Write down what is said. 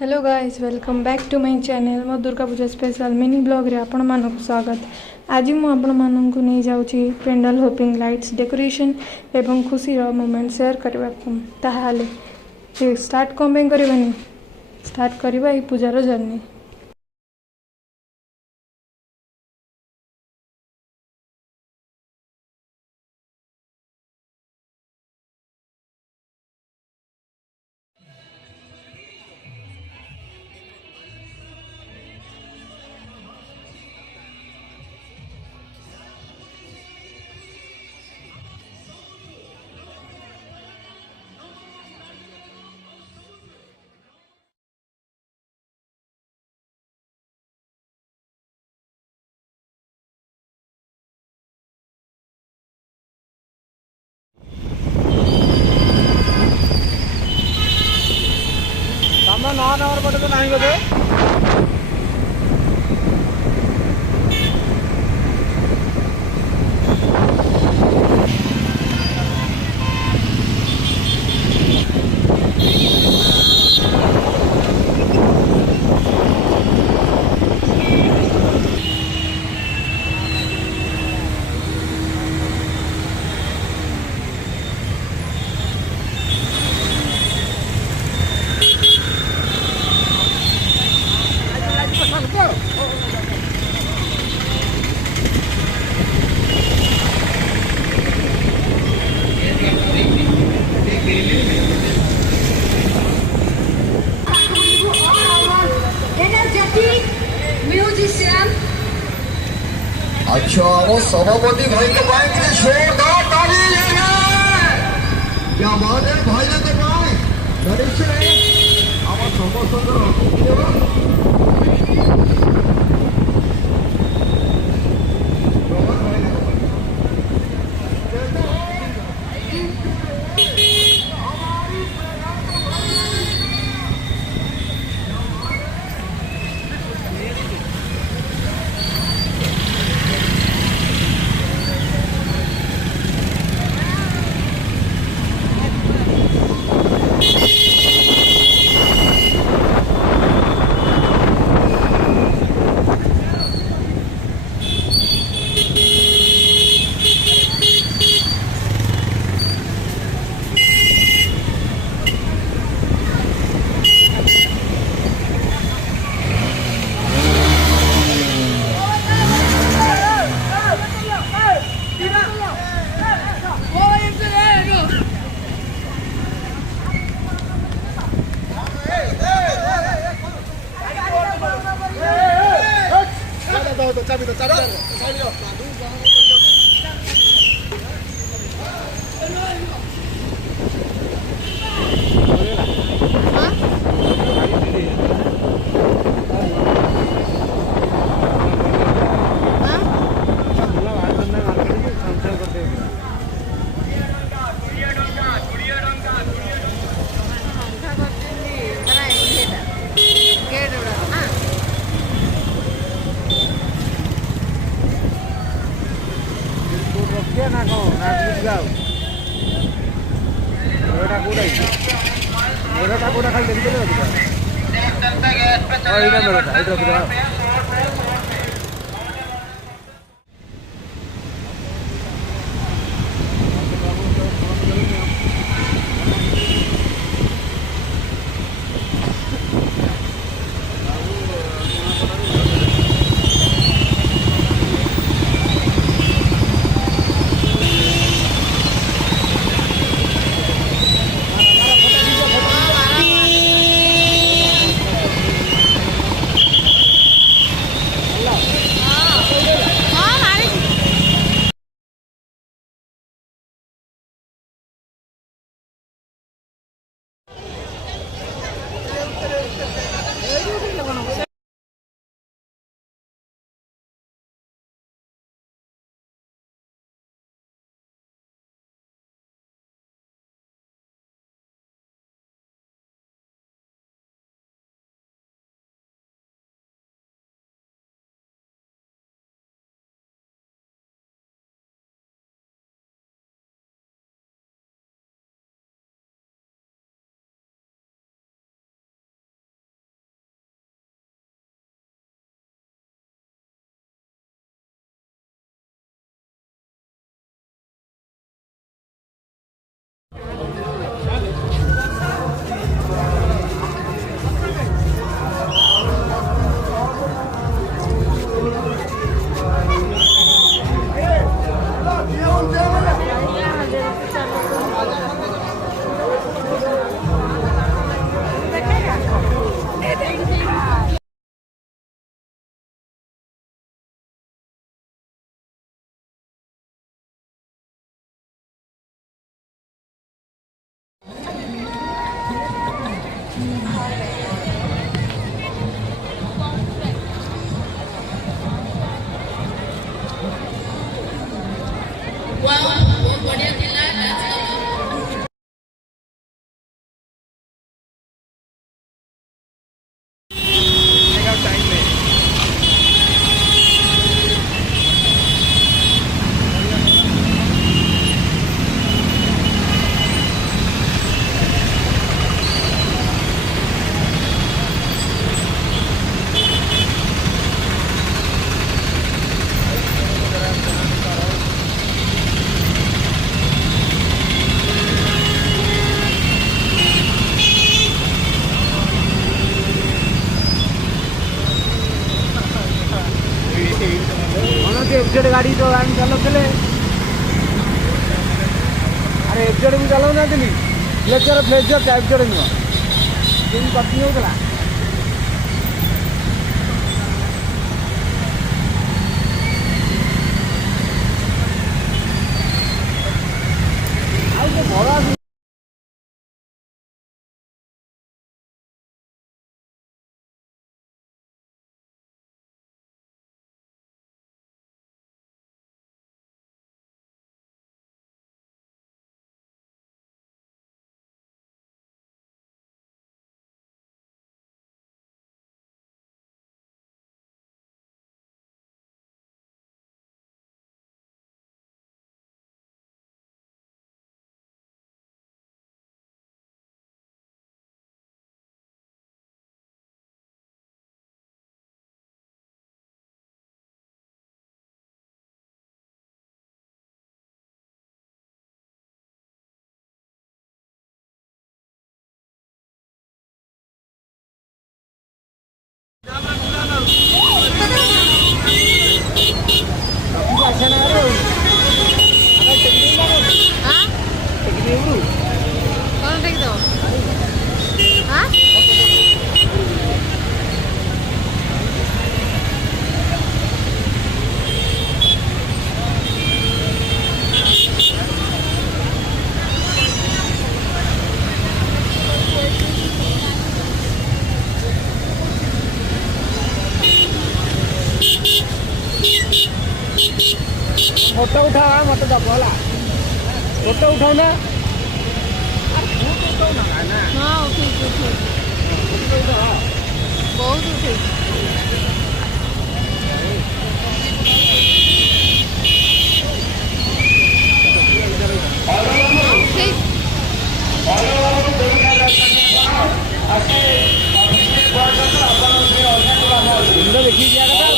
Hello guys, welcome back to my channel. मो Durga Puja special mini blog रे आपण मानक स्वागत। आज मु आपण मानक नहीं जाउची पेंडल होपिंग लाइट्स डेकोरेशन एवं खुशी रो मोमेंट शेयर करबा को। ताहाले स्टार्ट कम करबानी स्टार्ट करबा ई पूजार जर्नी। আমরা 9 নম্বর পর্যন্ত নাই গবে अच्छा वो सभापति भाई के पाए के जोरदार ताली क्या बात है भाई ने तो पाए गणेश रे आवाज ना को ना जाओ ओटा कोडा ओटा कोडा खाली देखि देले ओटा मेरा था इधर एफजेड गाड़ी तो आम चलाते अरे एफजेड भी चलाऊ ना फ्लेजर फ्लेजर एफजेड नुह जेन कटिंग होता भड़ा कौन देख दो हाँ फोटो उठा मत दब है फोटो उठाओ ना हाँ उठे बहुत उठे देखिए क्या